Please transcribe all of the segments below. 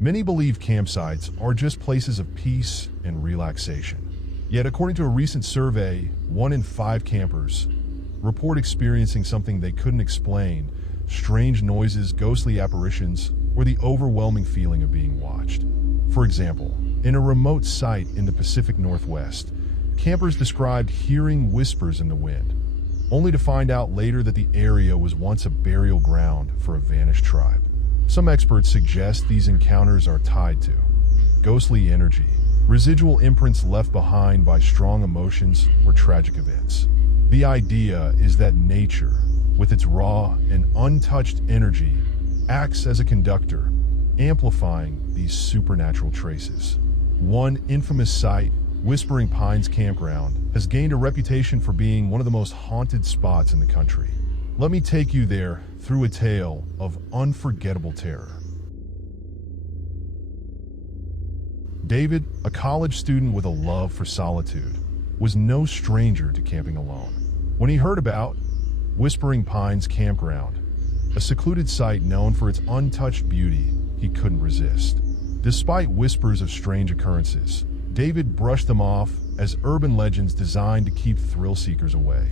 Many believe campsites are just places of peace and relaxation. Yet, according to a recent survey, 1 in 5 campers report experiencing something they couldn't explain: strange noises, ghostly apparitions, or the overwhelming feeling of being watched. For example, in a remote site in the Pacific Northwest, campers described hearing whispers in the wind, only to find out later that the area was once a burial ground for a vanished tribe. Some experts suggest these encounters are tied to ghostly energy, residual imprints left behind by strong emotions or tragic events. The idea is that nature, with its raw and untouched energy, acts as a conductor, amplifying these supernatural traces. One infamous site, Whispering Pines Campground, has gained a reputation for being one of the most haunted spots in the country. Let me take you there through a tale of unforgettable terror. David, a college student with a love for solitude, was no stranger to camping alone. When he heard about Whispering Pines Campground, a secluded site known for its untouched beauty, he couldn't resist. Despite whispers of strange occurrences, David brushed them off as urban legends designed to keep thrill-seekers away.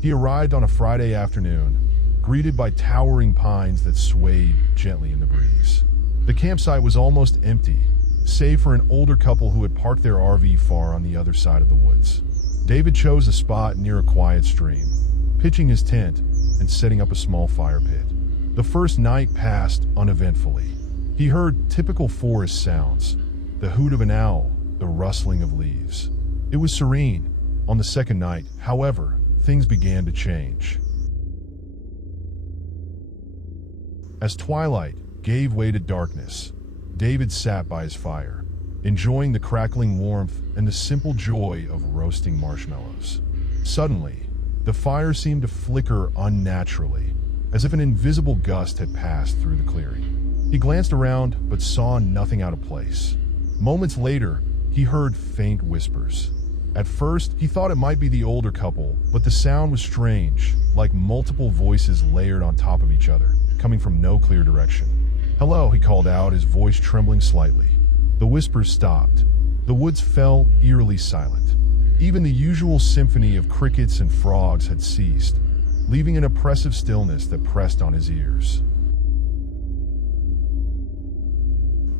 He arrived on a Friday afternoon, greeted by towering pines that swayed gently in the breeze. The campsite was almost empty, save for an older couple who had parked their RV far on the other side of the woods. David chose a spot near a quiet stream, pitching his tent and setting up a small fire pit. The first night passed uneventfully. He heard typical forest sounds: the hoot of an owl, the rustling of leaves. It was serene. On the second night, however, things began to change. As twilight gave way to darkness, David sat by his fire, enjoying the crackling warmth and the simple joy of roasting marshmallows. Suddenly, the fire seemed to flicker unnaturally, as if an invisible gust had passed through the clearing. He glanced around but saw nothing out of place. Moments later, he heard faint whispers. At first, he thought it might be the older couple, but the sound was strange, like multiple voices layered on top of each other, coming from no clear direction. "Hello," he called out, his voice trembling slightly. The whispers stopped. The woods fell eerily silent. Even the usual symphony of crickets and frogs had ceased, leaving an oppressive stillness that pressed on his ears.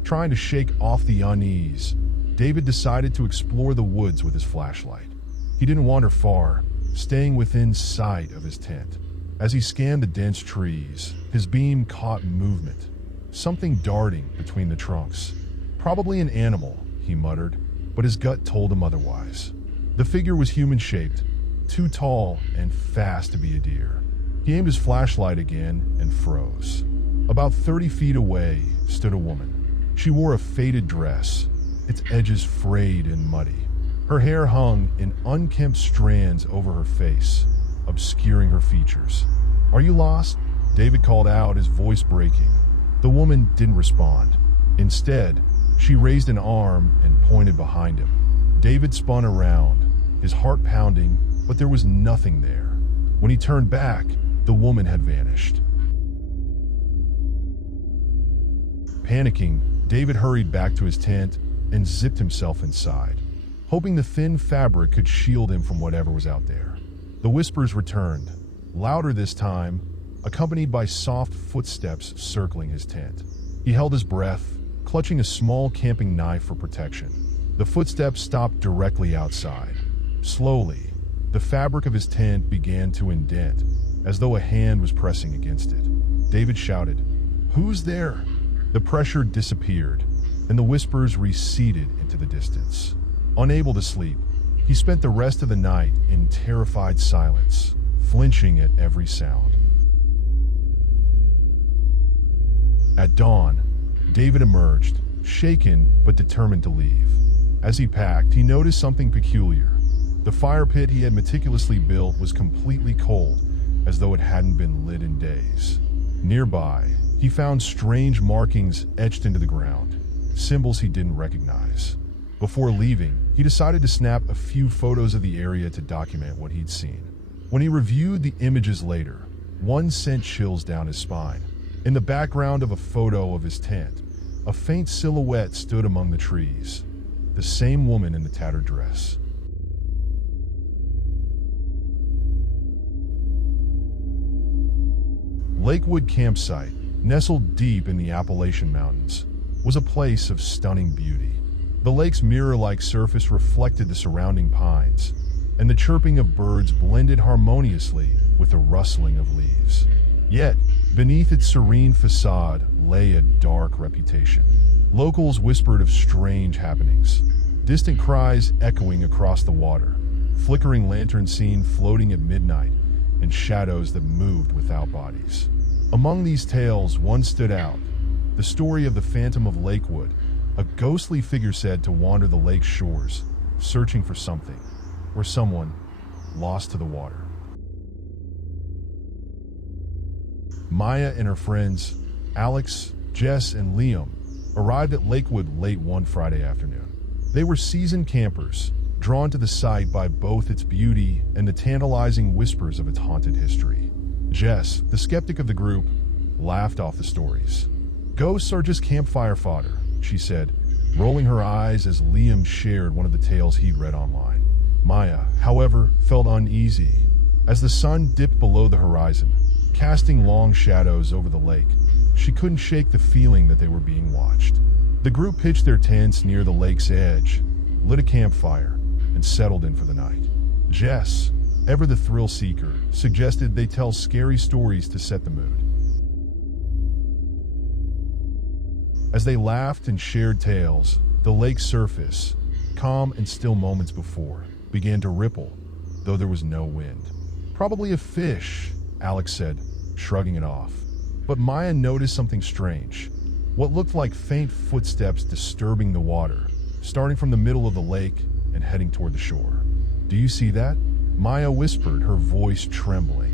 Trying to shake off the unease, David decided to explore the woods with his flashlight. He didn't wander far, staying within sight of his tent. As he scanned the dense trees, his beam caught movement, something darting between the trunks. "Probably an animal," he muttered, but his gut told him otherwise. The figure was human-shaped, too tall and fast to be a deer. He aimed his flashlight again and froze. About 30 feet away stood a woman. She wore a faded dress, its edges frayed and muddy. Her hair hung in unkempt strands over her face, obscuring her features. "Are you lost?" David called out, his voice breaking. The woman didn't respond. Instead, she raised an arm and pointed behind him. David spun around, his heart pounding, but there was nothing there. When he turned back, the woman had vanished. Panicking, David hurried back to his tent and zipped himself inside, hoping the thin fabric could shield him from whatever was out there. The whispers returned, louder this time, accompanied by soft footsteps circling his tent. He held his breath, clutching a small camping knife for protection. The footsteps stopped directly outside. Slowly, the fabric of his tent began to indent, as though a hand was pressing against it. David shouted, "Who's there?" The pressure disappeared, and the whispers receded into the distance. Unable to sleep, he spent the rest of the night in terrified silence, flinching at every sound. At dawn, David emerged, shaken but determined to leave. As he packed, he noticed something peculiar. The fire pit he had meticulously built was completely cold, as though it hadn't been lit in days. Nearby, he found strange markings etched into the ground, symbols he didn't recognize. Before leaving, he decided to snap a few photos of the area to document what he'd seen. When he reviewed the images later, one sent chills down his spine. In the background of a photo of his tent, a faint silhouette stood among the trees, the same woman in the tattered dress. Lakewood campsite, nestled deep in the Appalachian Mountains, was a place of stunning beauty. The lake's mirror-like surface reflected the surrounding pines, and the chirping of birds blended harmoniously with the rustling of leaves. Yet, beneath its serene facade lay a dark reputation. Locals whispered of strange happenings, distant cries echoing across the water, flickering lanterns seen floating at midnight, and shadows that moved without bodies. Among these tales, one stood out, the story of the Phantom of Lakewood, a ghostly figure said to wander the lake's shores, searching for something, or someone, lost to the water. Maya and her friends, Alex, Jess, and Liam, arrived at Lakewood late one Friday afternoon. They were seasoned campers, drawn to the site by both its beauty and the tantalizing whispers of its haunted history. Jess, the skeptic of the group, laughed off the stories. "Ghosts are just campfire fodder," she said, rolling her eyes as Liam shared one of the tales he'd read online. Maya, however, felt uneasy. As the sun dipped below the horizon, casting long shadows over the lake, she couldn't shake the feeling that they were being watched. The group pitched their tents near the lake's edge, lit a campfire, and settled in for the night. Jess, ever the thrill seeker, suggested they tell scary stories to set the mood. As they laughed and shared tales, the lake's surface, calm and still moments before, began to ripple, though there was no wind. "Probably a fish," Alex said, shrugging it off. But Maya noticed something strange, what looked like faint footsteps disturbing the water, starting from the middle of the lake and heading toward the shore. "Do you see that?" Maya whispered, her voice trembling.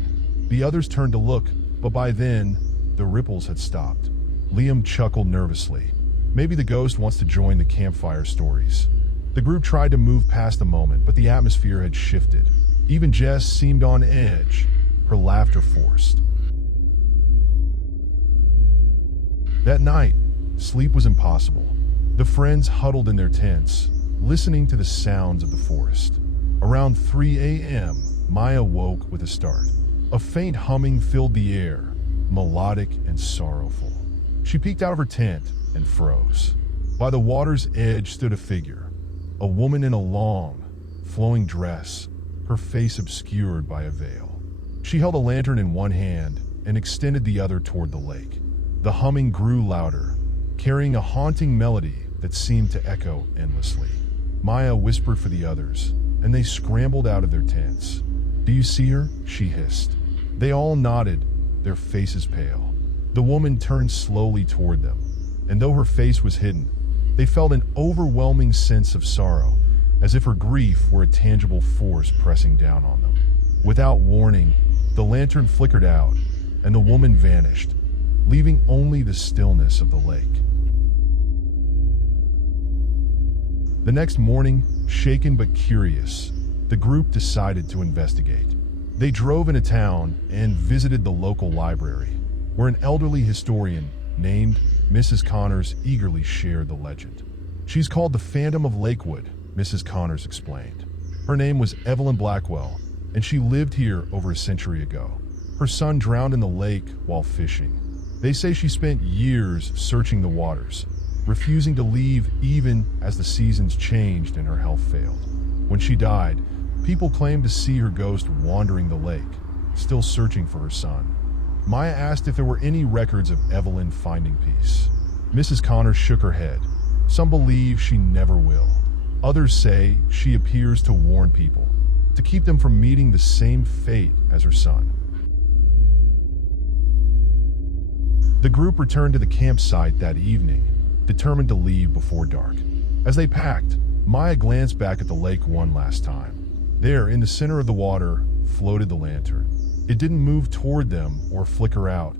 The others turned to look, but by then, the ripples had stopped. Liam chuckled nervously. Maybe the ghost wants to join the campfire stories. The group tried to move past the moment, but the atmosphere had shifted. Even Jess seemed on edge, her laughter forced. That night, sleep was impossible. The friends huddled in their tents, listening to the sounds of the forest. Around 3 a.m., Maya woke with a start. A faint humming filled the air, melodic and sorrowful. She peeked out of her tent and froze. By the water's edge stood a figure, a woman in a long, flowing dress, her face obscured by a veil. She held a lantern in one hand and extended the other toward the lake. The humming grew louder, carrying a haunting melody that seemed to echo endlessly. Maya whispered for the others, and they scrambled out of their tents. "Do you see her?" she hissed. They all nodded, their faces pale. The woman turned slowly toward them, and though her face was hidden, they felt an overwhelming sense of sorrow, as if her grief were a tangible force pressing down on them. Without warning, the lantern flickered out, and the woman vanished, leaving only the stillness of the lake. The next morning, shaken but curious, the group decided to investigate. They drove into town and visited the local library, where an elderly historian named Mrs. Connors eagerly shared the legend. "She's called the Phantom of Lakewood," Mrs. Connors explained. "Her name was Evelyn Blackwell, and she lived here over a century ago. Her son drowned in the lake while fishing. They say she spent years searching the waters, refusing to leave even as the seasons changed and her health failed. When she died, people claimed to see her ghost wandering the lake, still searching for her son." Maya asked if there were any records of Evelyn finding peace. Mrs. Connors shook her head. Some believe she never will. Others say she appears to warn people, to keep them from meeting the same fate as her son. The group returned to the campsite that evening, determined to leave before dark. As they packed, Maya glanced back at the lake one last time. There, in the center of the water, floated the lantern. It didn't move toward them or flicker out.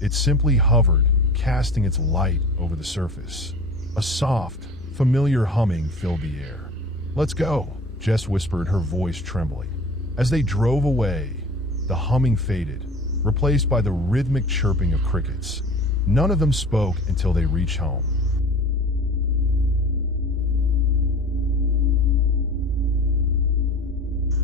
It simply hovered, casting its light over the surface. A soft, familiar humming filled the air. "Let's go," Jess whispered, her voice trembling. As they drove away, the humming faded, replaced by the rhythmic chirping of crickets. None of them spoke until they reached home.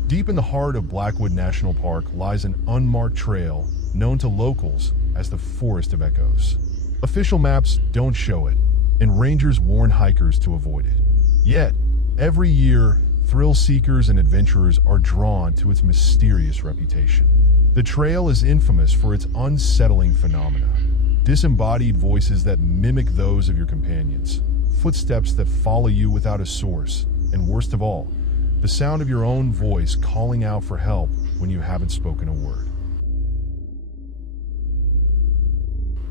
Deep in the heart of Lakewood National Park lies an unmarked trail known to locals as the Forest of Echoes. Official maps don't show it, and rangers warn hikers to avoid it. Yet, every year, thrill seekers and adventurers are drawn to its mysterious reputation. The trail is infamous for its unsettling phenomena. Disembodied voices that mimic those of your companions, footsteps that follow you without a source, and worst of all, the sound of your own voice calling out for help when you haven't spoken a word.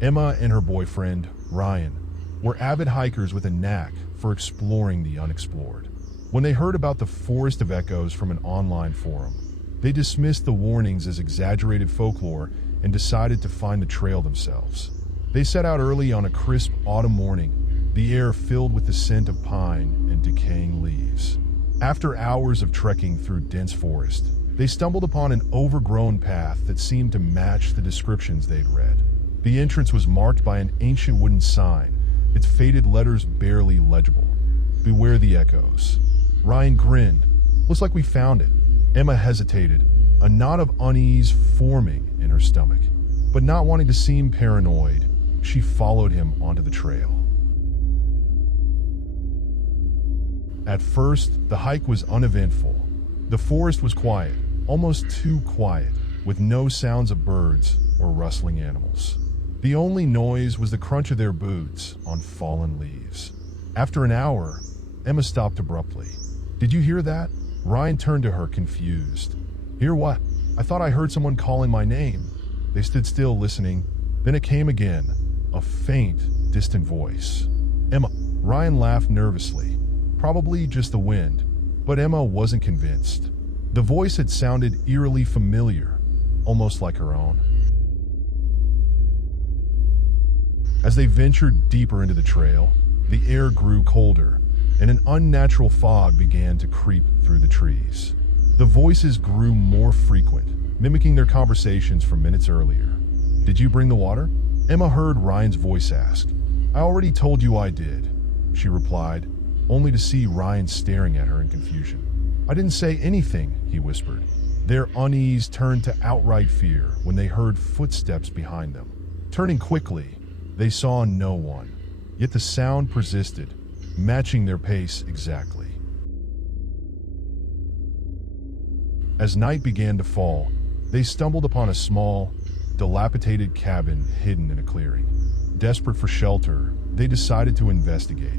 Emma and her boyfriend, Ryan, were avid hikers with a knack for exploring the unexplored. When they heard about the Forest of Echoes from an online forum, they dismissed the warnings as exaggerated folklore and decided to find the trail themselves. They set out early on a crisp autumn morning, the air filled with the scent of pine and decaying leaves. After hours of trekking through dense forest, they stumbled upon an overgrown path that seemed to match the descriptions they'd read. The entrance was marked by an ancient wooden sign, its faded letters barely legible. "Beware the echoes." Ryan grinned. "Looks like we found it." Emma hesitated, a knot of unease forming in her stomach. But not wanting to seem paranoid, she followed him onto the trail. At first, the hike was uneventful. The forest was quiet, almost too quiet, with no sounds of birds or rustling animals. The only noise was the crunch of their boots on fallen leaves. After an hour, Emma stopped abruptly. "Did you hear that?" Ryan turned to her, confused. "Hear what?" "I thought I heard someone calling my name." They stood still, listening. Then it came again, a faint, distant voice. "Emma." Ryan laughed nervously. Probably just the wind, but Emma wasn't convinced. The voice had sounded eerily familiar, almost like her own. As they ventured deeper into the trail, the air grew colder, and an unnatural fog began to creep through the trees. The voices grew more frequent, mimicking their conversations from minutes earlier. "Did you bring the water?" Emma heard Ryan's voice ask. "I already told you I did," she replied, only to see Ryan staring at her in confusion. "I didn't say anything," he whispered. Their unease turned to outright fear when they heard footsteps behind them. Turning quickly, they saw no one, yet the sound persisted, matching their pace exactly. As night began to fall, they stumbled upon a small, dilapidated cabin hidden in a clearing. Desperate for shelter, they decided to investigate.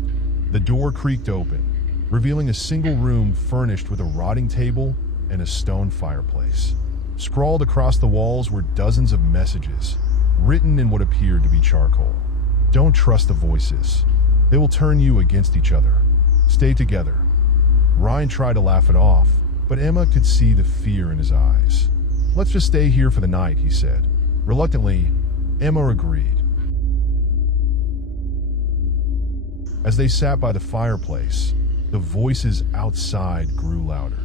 The door creaked open, revealing a single room furnished with a rotting table and a stone fireplace. Scrawled across the walls were dozens of messages, written in what appeared to be charcoal. "Don't trust the voices. They will turn you against each other. Stay together." Ryan tried to laugh it off, but Emma could see the fear in his eyes. "Let's just stay here for the night," he said. Reluctantly, Emma agreed. As they sat by the fireplace, the voices outside grew louder.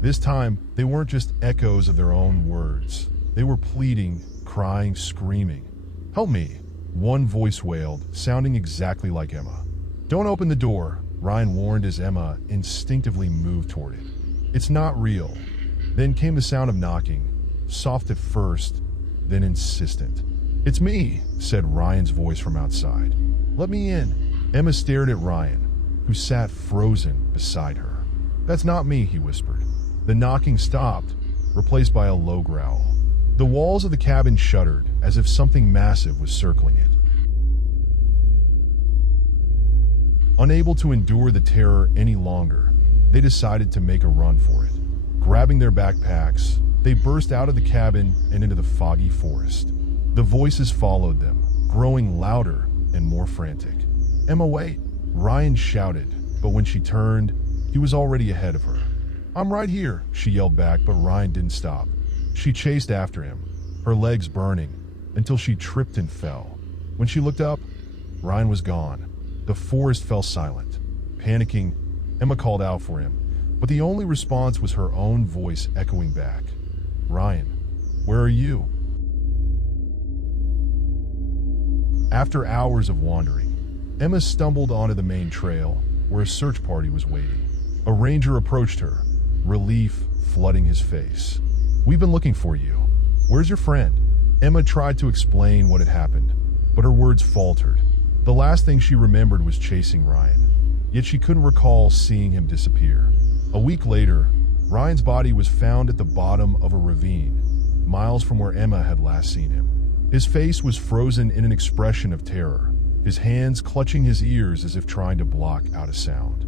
This time, they weren't just echoes of their own words. They were pleading, crying, screaming. "Help me," one voice wailed, sounding exactly like Emma. "Don't open the door," Ryan warned as Emma instinctively moved toward it. "It's not real." Then came the sound of knocking, soft at first, then insistent. "It's me," said Ryan's voice from outside. "Let me in." Emma stared at Ryan, who sat frozen beside her. "That's not me," he whispered. The knocking stopped, replaced by a low growl. The walls of the cabin shuddered, as if something massive was circling it. Unable to endure the terror any longer, they decided to make a run for it. Grabbing their backpacks, they burst out of the cabin and into the foggy forest. The voices followed them, growing louder and more frantic. "Emma, wait!" Ryan shouted, but when she turned, he was already ahead of her. "I'm right here," she yelled back, but Ryan didn't stop. She chased after him, her legs burning, until she tripped and fell. When she looked up, Ryan was gone. The forest fell silent. Panicking, Emma called out for him, but the only response was her own voice echoing back. "Ryan, where are you?" After hours of wandering, Emma stumbled onto the main trail, where a search party was waiting. A ranger approached her, relief flooding his face. "We've been looking for you. Where's your friend?" Emma tried to explain what had happened, but her words faltered. The last thing she remembered was chasing Ryan, yet she couldn't recall seeing him disappear. A week later, Ryan's body was found at the bottom of a ravine, miles from where Emma had last seen him. His face was frozen in an expression of terror, his hands clutching his ears as if trying to block out a sound.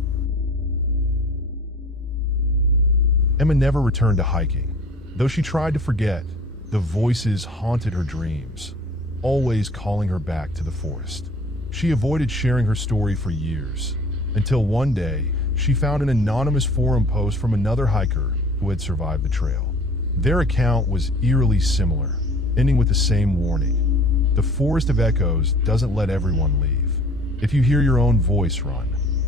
Emma never returned to hiking. Though she tried to forget, the voices haunted her dreams, always calling her back to the forest. She avoided sharing her story for years, until one day she found an anonymous forum post from another hiker who had survived the trail. Their account was eerily similar, ending with the same warning: the Forest of Echoes doesn't let everyone leave. If you hear your own voice, run.